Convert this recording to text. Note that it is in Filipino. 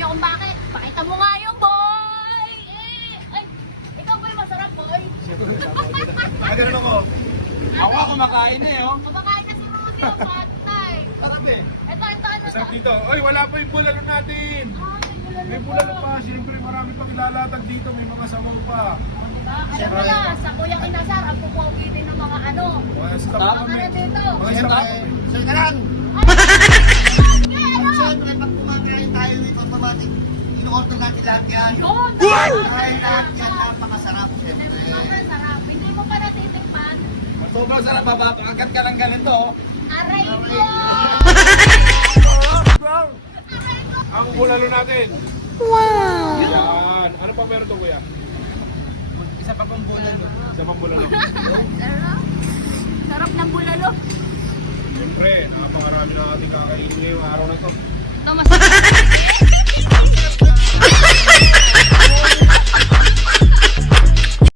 niyo kung bakit. Pakita mo nga yung boy! Ay, ikaw ba yung masarap, boy? Ganun ako. Ako makain eh, oh. Kumakain na si Rudy, yung patay. Sarap eh. Ito, ano Masarap to? dito. Oy, wala pa yung bulalo natin. May bulalo pa. Siyempre, marami pang ilalatag dito. May mga samang pa. Alam mo na, sa Kuyang Inasar, ang pupogi din ng mga ano. Mga stop Mga kami. ano dito. Mga stop. Sir ka lang! Ano? Siyempre, pag kumakain tayo ito, automatic, ino-order natin lahat yan. Yun! Kain lahat yan, napakasarap. Siyempre. Sobrang sarap. Hindi mo pa natitikpan. Sobrang sarap. Babakagat ka ng ganito. Aray ko! Ang bulalo natin. Wow! Yan. Ano pa meron to, kuya? Isa pa pong bulan. Isa pang bulalo. Sarap. Sarap ng bulalo. Siyempre, napakarami na ating kakainin ngayong araw na to. Ito, masarap.